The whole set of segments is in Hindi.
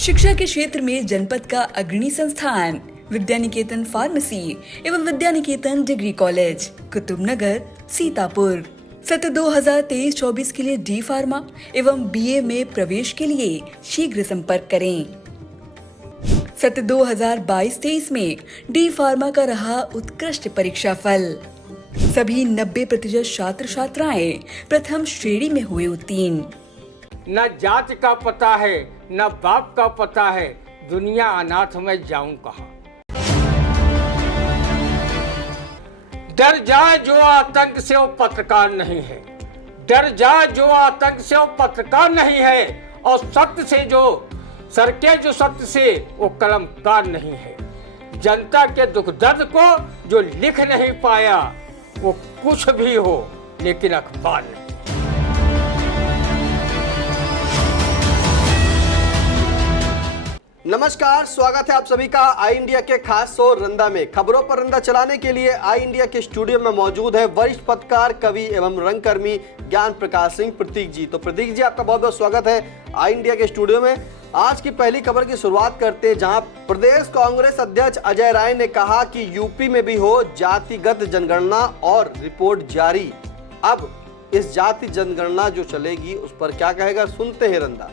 शिक्षा के क्षेत्र में जनपद का अग्रणी संस्थान विद्यानिकेतन फार्मेसी एवं विद्यानिकेतन डिग्री कॉलेज कुतुबनगर सीतापुर। सत्र 2023-24 के लिए डी फार्मा एवं बीए में प्रवेश के लिए शीघ्र संपर्क करें। सत्र 2022-23 में डी फार्मा का रहा उत्कृष्ट परीक्षा फल। सभी 90% छात्र छात्राएं प्रथम श्रेणी में हुए उत्तीर्ण। न जात का पता है न बाप का पता है, दुनिया अनाथ में जाऊं कहाँ। डर जाए जो आतंक से वो पत्रकार नहीं है, डर जाए जो आतंक से वो पत्रकार नहीं है, और सत्य से जो सरके जो सत्य से वो कलमकार नहीं है। जनता के दुख दर्द को जो लिख नहीं पाया वो कुछ भी हो लेकिन अखबार नहीं। नमस्कार, स्वागत है आप सभी का आई इंडिया के खास शो रंदा में। खबरों पर रंदा चलाने के लिए आई इंडिया के स्टूडियो में मौजूद है वरिष्ठ पत्रकार, कवि एवं रंगकर्मी ज्ञान प्रकाश सिंह प्रतीक जी। तो प्रतीक जी, आपका बहुत बहुत स्वागत है आई इंडिया के स्टूडियो में। आज की पहली खबर की शुरुआत करते हैं, जहां प्रदेश कांग्रेस अध्यक्ष अजय राय ने कहा कि यूपी में भी हो जातिगत जनगणना और रिपोर्ट जारी। अब इस जाति जनगणना जो चलेगी उस पर क्या कहेगा, सुनते हैं रंदा।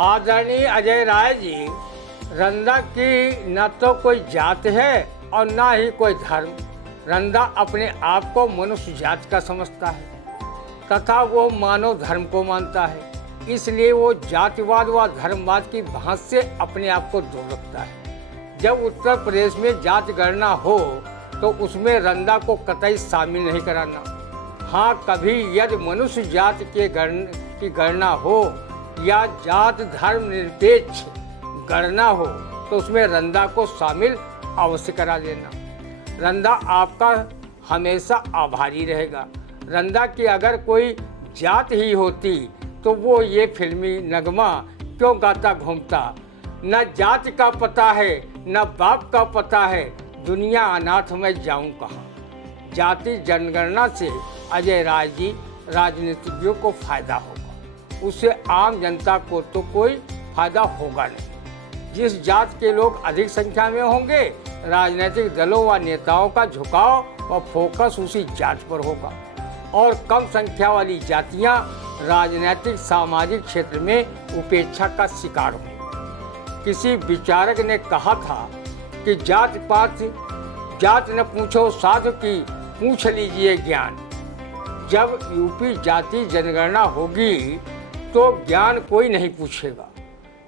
आदरणीय अजय राय जी, रंदा की न तो कोई जात है और न ही कोई धर्म। रंदा अपने आप को मनुष्य जात का समझता है तथा वो मानव धर्म को मानता है, इसलिए वो जातिवाद व धर्मवाद की भांति से अपने आप को दूर रखता है। जब उत्तर प्रदेश में जाति गणना हो तो उसमें रंदा को कतई शामिल नहीं कराना। हाँ, कभी यदि मनुष्य जात की गणना हो या जात धर्म निरपेक्ष गणना हो तो उसमें रंदा को शामिल अवश्य करा देना। रंदा आपका हमेशा आभारी रहेगा। रंदा की अगर कोई जात ही होती तो वो ये फिल्मी नगमा क्यों गाता घूमता, न जात का पता है न बाप का पता है, दुनिया अनाथ में जाऊं कहाँ। जाति जनगणना से अजय राय जी राजनीतिज्ञों को फायदा होगा, उससे आम जनता को तो कोई फायदा होगा नहीं। जिस जात के लोग अधिक संख्या में होंगे, राजनीतिक दलों व नेताओं का झुकाव और फोकस उसी जात पर होगा, और कम संख्या वाली जातियां राजनीतिक सामाजिक क्षेत्र में उपेक्षा का शिकार होंगी। किसी विचारक ने कहा था कि जात पात जात न पूछो साधु की, पूछ लीजिए ज्ञान। जब यूपी जाति जनगणना होगी तो ज्ञान कोई नहीं पूछेगा।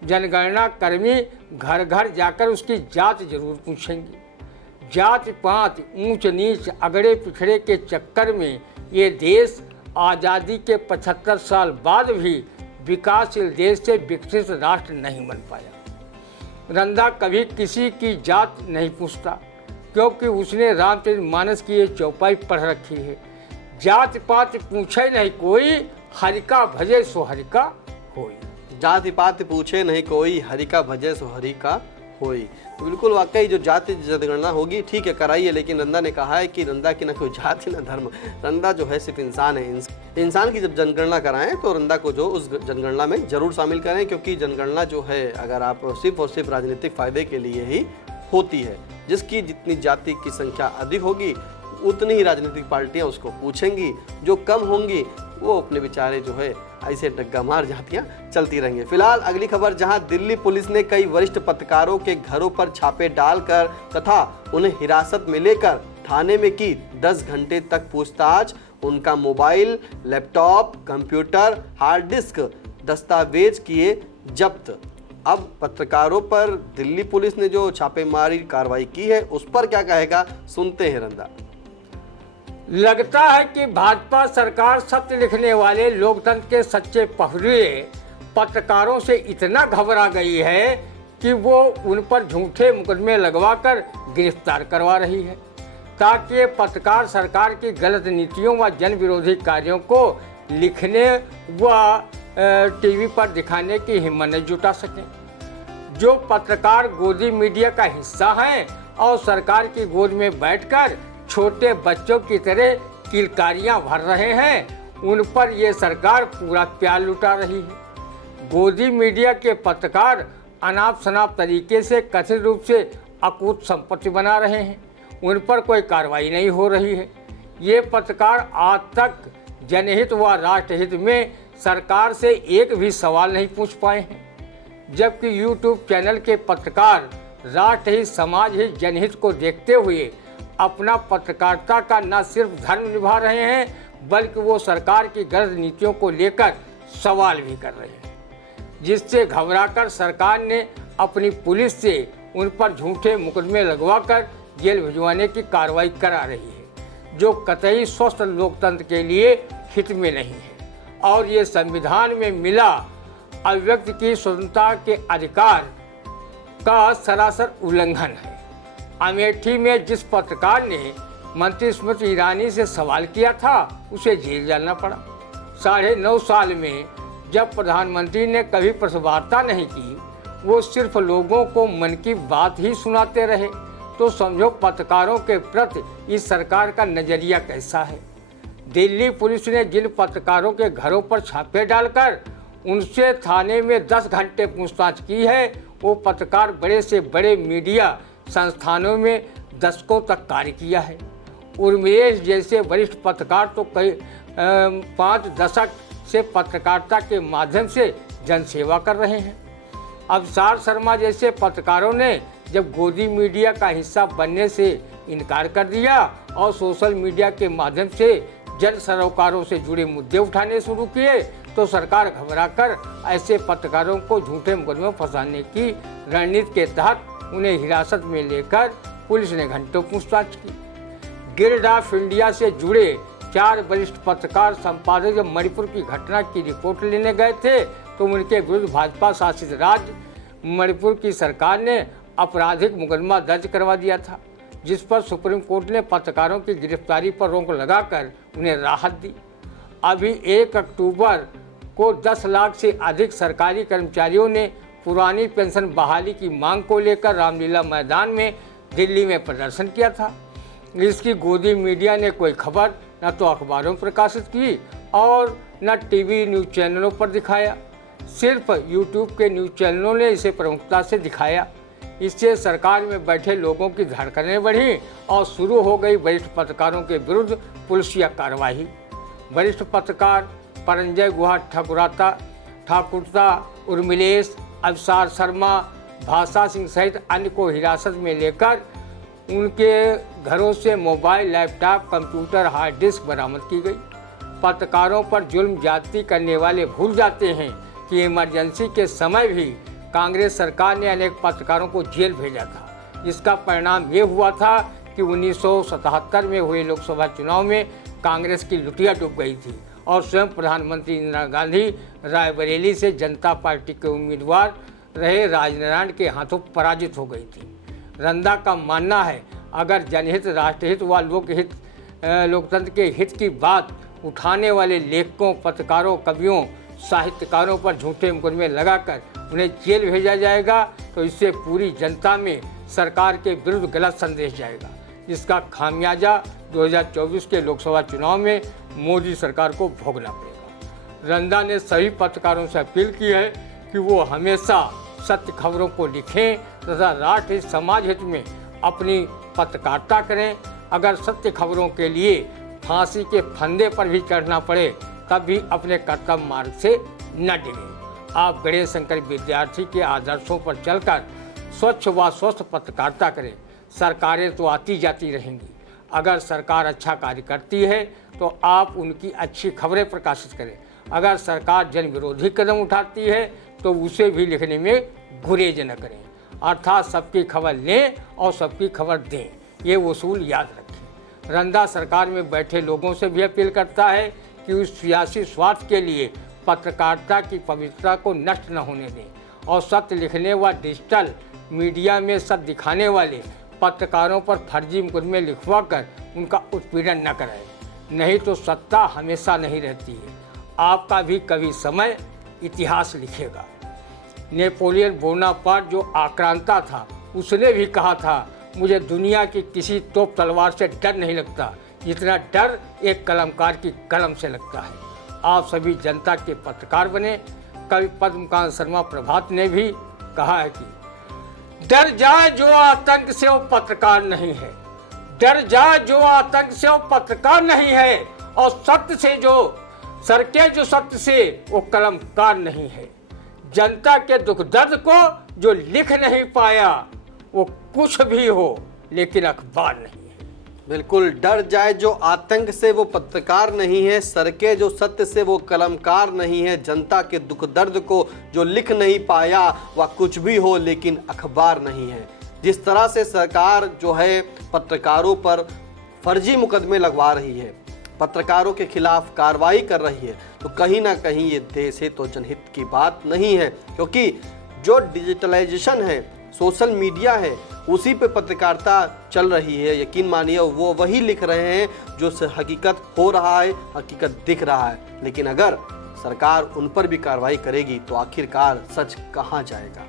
जनगणना कर्मी घर घर जाकर उसकी जात जरूर पूछेंगे। जात पात ऊंच नीच अगड़े पिछड़े के चक्कर में ये देश आज़ादी के 75 साल बाद भी विकासशील देश से विकसित राष्ट्र नहीं बन पाया। रंदा कभी किसी की जात नहीं पूछता, क्योंकि उसने रामचरितमानस की ये चौपाई पढ़ रखी है, जात पात पूछे नहीं कोई, हरिका भजे सो हरिका होई। जाति पाति पूछे नहीं कोई, हरिका भजे सो हरिका होई। तो बिल्कुल वाकई जो जाति जनगणना होगी ठीक है, कराइए, लेकिन रंदा ने कहा है कि रंदा की ना कोई जाति ना धर्म, रंदा जो है सिर्फ इंसान है। इंसान की जब जनगणना कराएं तो रंदा को जो उस जनगणना में जरूर शामिल करें, क्योंकि जनगणना जो है अगर आप सिर्फ और सिर्फ राजनीतिक फायदे के लिए ही होती है। जिसकी जितनी जाति की संख्या अधिक होगी उतनी ही राजनीतिक पार्टियां उसको पूछेंगी, जो कम होंगी वो अपने बेचारे जो है ऐसे डग्गा मार जातियां चलती रहेंगी। फिलहाल अगली खबर, जहां दिल्ली पुलिस ने कई वरिष्ठ पत्रकारों के घरों पर छापे डालकर तथा उन्हें हिरासत में लेकर थाने में की 10 घंटे तक पूछताछ। उनका mobile, laptop, computer, hard disk, दस्तावेज किए जब्त। अब पत्रकारों पर दिल्ली पुलिस ने जो छापेमारी कार्रवाई की है उस पर क्या कहेगा, सुनते हैं रंदा। लगता है कि भाजपा सरकार सत्य लिखने वाले लोकतंत्र के सच्चे पहरुए पत्रकारों से इतना घबरा गई है कि वो उन पर झूठे मुकदमे लगवाकर गिरफ्तार करवा रही है, ताकि ये पत्रकार सरकार की गलत नीतियों व जन विरोधी कार्यों को लिखने व टीवी पर दिखाने की हिम्मत नहीं जुटा सकें। जो पत्रकार गोदी मीडिया का हिस्सा हैं और सरकार की गोद में बैठकर छोटे बच्चों की तरह किलकारियां भर रहे हैं, उन पर ये सरकार पूरा प्यार लुटा रही है। गोदी मीडिया के पत्रकार अनाप शनाप तरीके से कथित रूप से अकूत संपत्ति बना रहे हैं, उन पर कोई कार्रवाई नहीं हो रही है। ये पत्रकार आज तक जनहित व राष्ट्रहित में सरकार से एक भी सवाल नहीं पूछ पाए हैं, जबकि यूट्यूब चैनल के पत्रकार राष्ट्रहित, समाज हित, जनहित को देखते हुए अपना पत्रकारिता का न सिर्फ धर्म निभा रहे हैं बल्कि वो सरकार की गलत नीतियों को लेकर सवाल भी कर रहे हैं, जिससे घबराकर सरकार ने अपनी पुलिस से उन पर झूठे मुकदमे लगवाकर जेल भिजवाने की कार्रवाई करा रही है, जो कतई स्वस्थ लोकतंत्र के लिए हित में नहीं है और ये संविधान में मिला अभिव्यक्ति की स्वतंत्रता के अधिकार का सरासर उल्लंघन है। अमेठी में जिस पत्रकार ने मंत्री स्मृति ईरानी से सवाल किया था उसे जेल जाना पड़ा। 9.5 साल में जब प्रधानमंत्री ने कभी प्रेस वार्ता नहीं की, वो सिर्फ लोगों को मन की बात ही सुनाते रहे, तो समझो पत्रकारों के प्रति इस सरकार का नज़रिया कैसा है। दिल्ली पुलिस ने जिन पत्रकारों के घरों पर छापे डालकर उनसे थाने में 10 घंटे पूछताछ की है, वो पत्रकार बड़े से बड़े मीडिया संस्थानों में दशकों तक कार्य किया है। उर्मिलेश जैसे वरिष्ठ पत्रकार तो कई 5 दशक से पत्रकारिता के माध्यम से जनसेवा कर रहे हैं। अवसार शर्मा जैसे पत्रकारों ने जब गोदी मीडिया का हिस्सा बनने से इनकार कर दिया और सोशल मीडिया के माध्यम से जन सरोकारों से जुड़े मुद्दे उठाने शुरू किए, तो सरकार घबराकर ऐसे पत्रकारों को झूठे मुकदमे फंसाने की रणनीति के तहत उन्हें हिरासत में लेकर पुलिस ने घंटों पूछताछ की। गिल्ड ऑफ इंडिया से जुड़े 4 वरिष्ठ पत्रकार संपादक जब मणिपुर की घटना की रिपोर्ट लेने गए थे, तो उनके विरुद्ध भाजपा शासित राज्य मणिपुर की सरकार ने आपराधिक मुकदमा दर्ज करवा दिया था, जिस पर सुप्रीम कोर्ट ने पत्रकारों की गिरफ्तारी पर रोक लगाकर उन्हें राहत दी। अभी 1 अक्टूबर को 10 लाख से अधिक सरकारी कर्मचारियों ने पुरानी पेंशन बहाली की मांग को लेकर रामलीला मैदान में दिल्ली में प्रदर्शन किया था। इसकी गोदी मीडिया ने कोई खबर न तो अखबारों में प्रकाशित की और न टीवी न्यूज़ चैनलों पर दिखाया, सिर्फ यूट्यूब के न्यूज़ चैनलों ने इसे प्रमुखता से दिखाया। इससे सरकार में बैठे लोगों की धड़कनें बढ़ी और शुरू हो गई वरिष्ठ पत्रकारों के विरुद्ध पुलिसिया कार्रवाई। वरिष्ठ पत्रकार परंजय गुहा ठाकुरता, उर्मिलेश, अवसार शर्मा, भाषा सिंह सहित अन्य को हिरासत में लेकर उनके घरों से mobile, laptop, computer, hard disk बरामद की गई। पत्रकारों पर जुल्म ज्यादती करने वाले भूल जाते हैं कि इमरजेंसी के समय भी कांग्रेस सरकार ने अनेक पत्रकारों को जेल भेजा था। इसका परिणाम ये हुआ था कि 1977 में हुए लोकसभा चुनाव में कांग्रेस की लुटिया डूब गई थी और स्वयं प्रधानमंत्री इंदिरा गांधी रायबरेली से जनता पार्टी के उम्मीदवार रहे राजनारायण के हाथों पराजित हो गई थी। रंदा का मानना है, अगर जनहित, राष्ट्रहित व लोकतंत्र के हित की बात उठाने वाले लेखकों, पत्रकारों, कवियों, साहित्यकारों पर झूठे मुकदमे लगाकर उन्हें जेल भेजा जाएगा, तो इससे पूरी जनता में सरकार के विरुद्ध गलत संदेश जाएगा। इसका खामियाजा 2024 के लोकसभा चुनाव में मोदी सरकार को भोगना पड़ेगा। रंदा ने सभी पत्रकारों से अपील की है कि वो हमेशा सत्य खबरों को लिखें तथा राष्ट्र समाज हित में अपनी पत्रकारिता करें। अगर सत्य खबरों के लिए फांसी के फंदे पर भी चढ़ना पड़े तब भी अपने कर्तव्य मार्ग से न डिगें। आप गणेश शंकर विद्यार्थी के आदर्शों पर चलकर स्वच्छ व स्वस्थ पत्रकारिता करें। सरकारें तो आती जाती रहेंगी, अगर सरकार अच्छा कार्य करती है तो आप उनकी अच्छी खबरें प्रकाशित करें। अगर सरकार जन विरोधी कदम उठाती है तो उसे भी लिखने में गुरेज न करें, अर्थात सबकी खबर लें और सबकी खबर दें, ये उसूल याद रखें। रंदा सरकार में बैठे लोगों से भी अपील करता है कि उस सियासी स्वार्थ के लिए पत्रकारिता की पवित्रता को नष्ट न होने दें और सत्य लिखने व डिजिटल मीडिया में सत्य दिखाने वाले पत्रकारों पर फर्जी मुकदमे लिखवाकर उनका उत्पीड़न न कराएं, नहीं तो सत्ता हमेशा नहीं रहती है। आपका भी कभी समय इतिहास लिखेगा। नेपोलियन बोनापार्ट जो आक्रांता था, उसने भी कहा था, मुझे दुनिया की किसी तोप तलवार से डर नहीं लगता जितना डर एक कलमकार की कलम से लगता है। आप सभी जनता के पत्रकार बने, कवि पद्मकांत शर्मा प्रभात ने भी कहा है कि डर जाए जो आतंक से वो पत्रकार नहीं है, डर जाए जो आतंक से वो पत्रकार नहीं है, और सत्य से जो सरके जो सत्य से वो कलमकार नहीं है। जनता के दुख दर्द को जो लिख नहीं पाया वो कुछ भी हो लेकिन अखबार नहीं है। बिल्कुल, डर जाए जो आतंक से वो पत्रकार नहीं है, सरके जो सत्य से वो कलमकार नहीं है। जनता के दुख दर्द को जो लिख नहीं पाया वह कुछ भी हो लेकिन अखबार नहीं है। जिस तरह से सरकार जो है पत्रकारों पर फर्जी मुकदमे लगवा रही है, पत्रकारों के खिलाफ कार्रवाई कर रही है, तो कहीं ना कहीं ये देश हित और जनहित की बात नहीं है। क्योंकि जो डिजिटलाइजेशन है, सोशल मीडिया है, उसी पे पत्रकारिता चल रही है। यकीन मानिए वो वही लिख रहे हैं जो हकीकत हो रहा है, हकीकत दिख रहा है। लेकिन अगर सरकार उन पर भी कार्रवाई करेगी तो आखिरकार सच कहाँ जाएगा।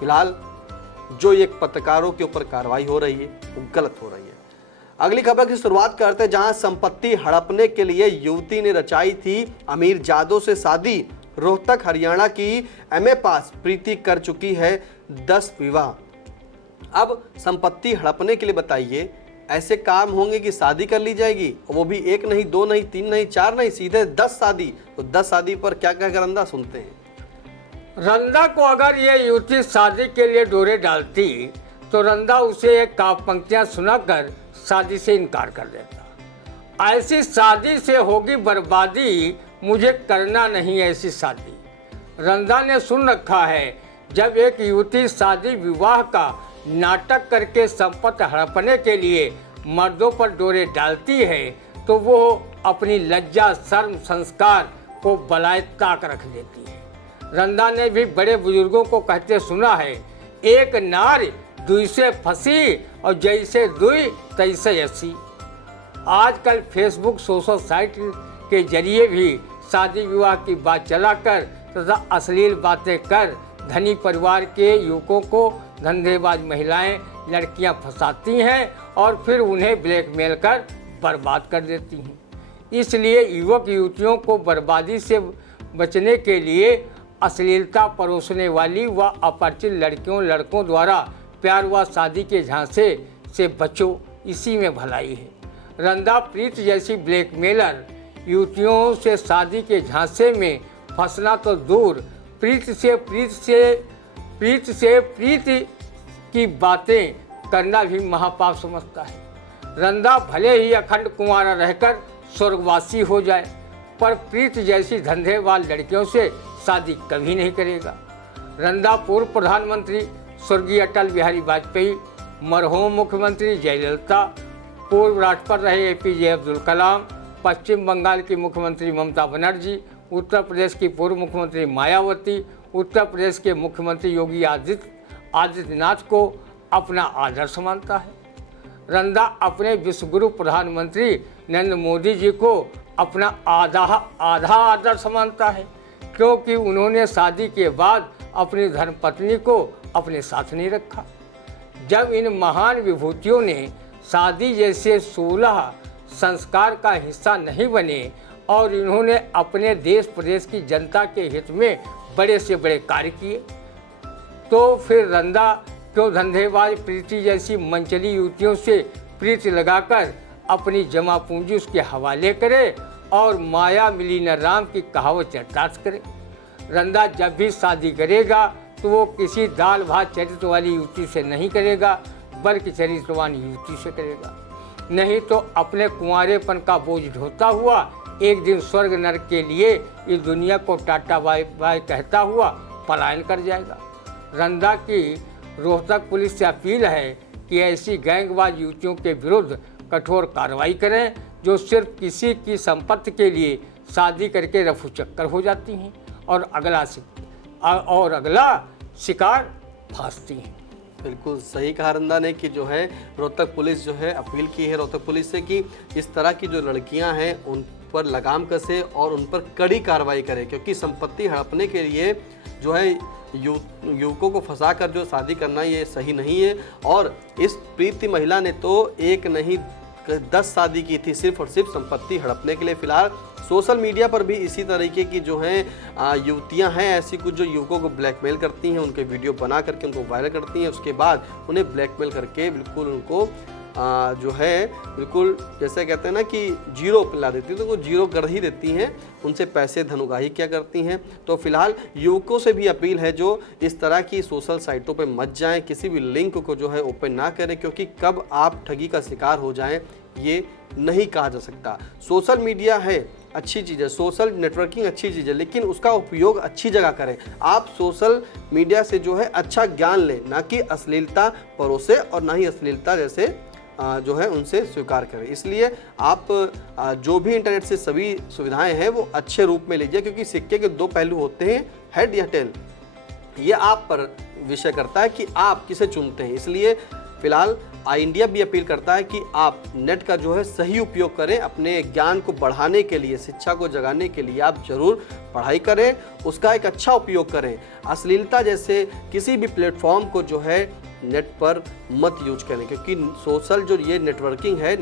फिलहाल जो एक पत्रकारों के ऊपर कार्रवाई हो रही है वो गलत हो रही है। अगली खबर की शुरुआत करते हैं, जहां संपत्ति हड़पने के लिए युवती ने रचाई थी अमीर जादव से शादी। रोहतक हरियाणा की एमए पास प्रीति कर चुकी है 10 विवाह। अब संपत्ति हड़पने के लिए बताइए ऐसे काम होंगे कि शादी कर ली जाएगी, वो भी 1 नहीं, 2 नहीं, 3 नहीं, 4 नहीं, सीधे 10 शादी। तो 10 शादी पर क्या कहकर रंदा सुनते हैं। रंदा को अगर ये युवती शादी के लिए डोरे डालती तो रंदा उसे एक काव्य पंक्तियां सुनाकर शादी से इनकार कर देता। ऐसी शादी से होगी बर्बादी, मुझे करना नहीं ऐसी शादी। रंदा ने सुन रखा है जब एक युवती शादी विवाह का नाटक करके संपत्ति हड़पने के लिए मर्दों पर डोरे डालती है तो वो अपनी लज्जा शर्म संस्कार को बलाए ताक रख देती है। रंदा ने भी बड़े बुजुर्गों को कहते सुना है, एक नार दुई से फंसी और जैसे दुई तैसे हंसी। आजकल फेसबुक सोशल साइट के जरिए भी शादी विवाह की बात चलाकर तथा अश्लील बातें कर धनी परिवार के युवकों को धंधेबाज महिलाएं लड़कियां फंसाती हैं और फिर उन्हें ब्लैकमेल कर बर्बाद कर देती हैं। इसलिए युवक युवतियों को बर्बादी से बचने के लिए अश्लीलता परोसने वाली व अपरिचित लड़कियों लड़कों द्वारा प्यार व शादी के झांसे से बचो, इसी में भलाई है। रंदा प्रीत जैसी ब्लैकमेलर युवतियों से शादी के झांसे में फंसना तो दूर, प्रीत की बातें करना भी महापाप समझता है। रंदा भले ही अखंड कुंवारा रहकर स्वर्गवासी हो जाए, पर प्रीत जैसी धंधेवाल लड़कियों से शादी कभी नहीं करेगा। रंदा पूर्व प्रधानमंत्री स्वर्गीय अटल बिहारी वाजपेयी, मरहूम मुख्यमंत्री जयललिता, पूर्व राष्ट्रपति रहे APJ अब्दुल कलाम, पश्चिम बंगाल की मुख्यमंत्री ममता बनर्जी, उत्तर प्रदेश की पूर्व मुख्यमंत्री मायावती, उत्तर प्रदेश के मुख्यमंत्री योगी आदित्यनाथ को अपना आदर्श मानता है। रंदा अपने विश्वगुरु प्रधानमंत्री नरेंद्र मोदी जी को अपना आधा आदर्श मानता है, क्योंकि उन्होंने शादी के बाद अपनी धर्मपत्नी को अपने साथ नहीं रखा। जब इन महान विभूतियों ने शादी जैसे 16 संस्कार का हिस्सा नहीं बने और इन्होंने अपने देश प्रदेश की जनता के हित में बड़े से बड़े कार्य किए, तो फिर रंदा क्यों धंधेबाज प्रीति जैसी मंचली युवतियों से प्रीति लगाकर अपनी जमा पूंजी उसके हवाले करे और माया मिली न राम की कहावत चरितार्थ करे। रंदा जब भी शादी करेगा तो वो किसी दाल भात चरित्र वाली युवती से नहीं करेगा, बल्कि चरित्रवान युवती से करेगा। नहीं तो अपने कुंवारेपन का बोझ ढोता हुआ एक दिन स्वर्ग नरक के लिए इस दुनिया को टाटा बाय बाय कहता हुआ पलायन कर जाएगा। रंदा की रोहतक पुलिस से अपील है कि ऐसी गैंगबाज युवतियों के विरुद्ध कठोर कार्रवाई करें जो सिर्फ किसी की संपत्ति के लिए शादी करके रफू चक्कर हो जाती हैं और अगला शिकार फांसती हैं। बिल्कुल सही कहा रंदा ने कि जो है रोहतक पुलिस जो है अपील की है रोहतक पुलिस से कि इस तरह की जो लड़कियां हैं उन पर लगाम कसे और उन पर कड़ी कार्रवाई करे, क्योंकि संपत्ति हड़पने के लिए जो है युवकों को फंसा कर जो शादी करना ये सही नहीं है। और इस प्रीति महिला ने तो 1 नहीं 10 शादी की थी सिर्फ और सिर्फ संपत्ति हड़पने के लिए। फिलहाल सोशल मीडिया पर भी इसी तरीके की जो हैं युवतियां हैं, ऐसी कुछ जो युवकों को ब्लैकमेल करती हैं, उनके वीडियो बना करके उनको वायरल करती हैं, उसके बाद उन्हें ब्लैकमेल करके बिल्कुल उनको जो है बिल्कुल जैसे कहते हैं ना कि जीरो पे ला देती हैं, तो वो जीरो कर ही देती हैं, उनसे पैसे धन उगाही क्या करती हैं। तो फिलहाल युवकों से भी अपील है जो इस तरह की सोशल साइटों पे मत जाएं, किसी भी लिंक को जो है ओपन ना करें, क्योंकि कब आप ठगी का शिकार हो जाएं ये नहीं कहा जा सकता। सोशल मीडिया है अच्छी चीज़ है, सोशल नेटवर्किंग अच्छी चीज़ है, लेकिन उसका उपयोग अच्छी जगह करें। आप सोशल मीडिया से जो है अच्छा ज्ञान लें, ना कि अश्लीलता परोसे और ना ही अश्लीलता जैसे जो है उनसे स्वीकार करें। इसलिए आप जो भी इंटरनेट से सभी सुविधाएं हैं वो अच्छे रूप में लीजिए, क्योंकि सिक्के के दो पहलू होते हैं, हेड या टेल। ये आप पर विषय करता है कि आप किसे चुनते हैं। इसलिए फिलहाल इंडिया भी अपील करता है कि आप नेट का जो है सही उपयोग करें, अपने ज्ञान को बढ़ाने के लिए, शिक्षा को जगाने के लिए आप जरूर पढ़ाई करें, उसका एक अच्छा उपयोग करें। अश्लीलता जैसे किसी भी प्लेटफॉर्म को जो है नेट पर मत यूज करें, क्योंकि सोशल जो ये नेटवर्किंग है,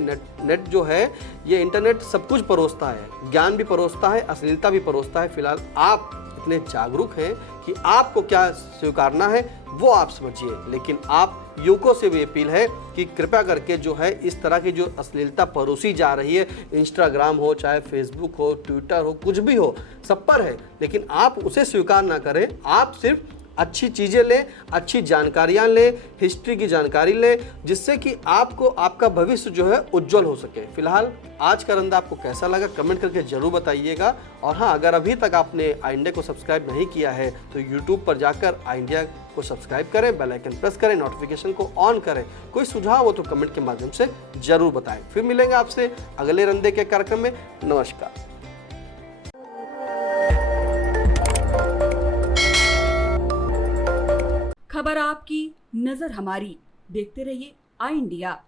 नेट जो है ये इंटरनेट सब कुछ परोसता है, ज्ञान भी परोसता है, अश्लीलता भी परोसता है। फिलहाल आप इतने जागरूक हैं कि आपको क्या स्वीकारना है वो आप समझिए, लेकिन आप युवकों से भी अपील है कि कृपया करके जो है इस तरह की जो अश्लीलता परोसी जा रही है, इंस्टाग्राम हो चाहे फेसबुक हो, ट्विटर हो, कुछ भी हो, सब पर है, लेकिन आप उसे स्वीकार ना करें। आप सिर्फ अच्छी चीज़ें लें, अच्छी जानकारियाँ लें, हिस्ट्री की जानकारी लें, जिससे कि आपको आपका भविष्य जो है उज्जवल हो सके। फिलहाल आज का रंदा आपको कैसा लगा कमेंट करके ज़रूर बताइएगा। और हाँ, अगर अभी तक आपने आई इंडिया को सब्सक्राइब नहीं किया है तो यूट्यूब पर जाकर आई इंडिया को सब्सक्राइब करें, बेल आइकन प्रेस करें, नोटिफिकेशन को ऑन करें। कोई सुझाव हो तो कमेंट के माध्यम से ज़रूर बताएं। फिर मिलेंगे आपसे अगले रंदे के कार्यक्रम में। नमस्कार। खबर आपकी, नजर हमारी। देखते रहिए आई इंडिया।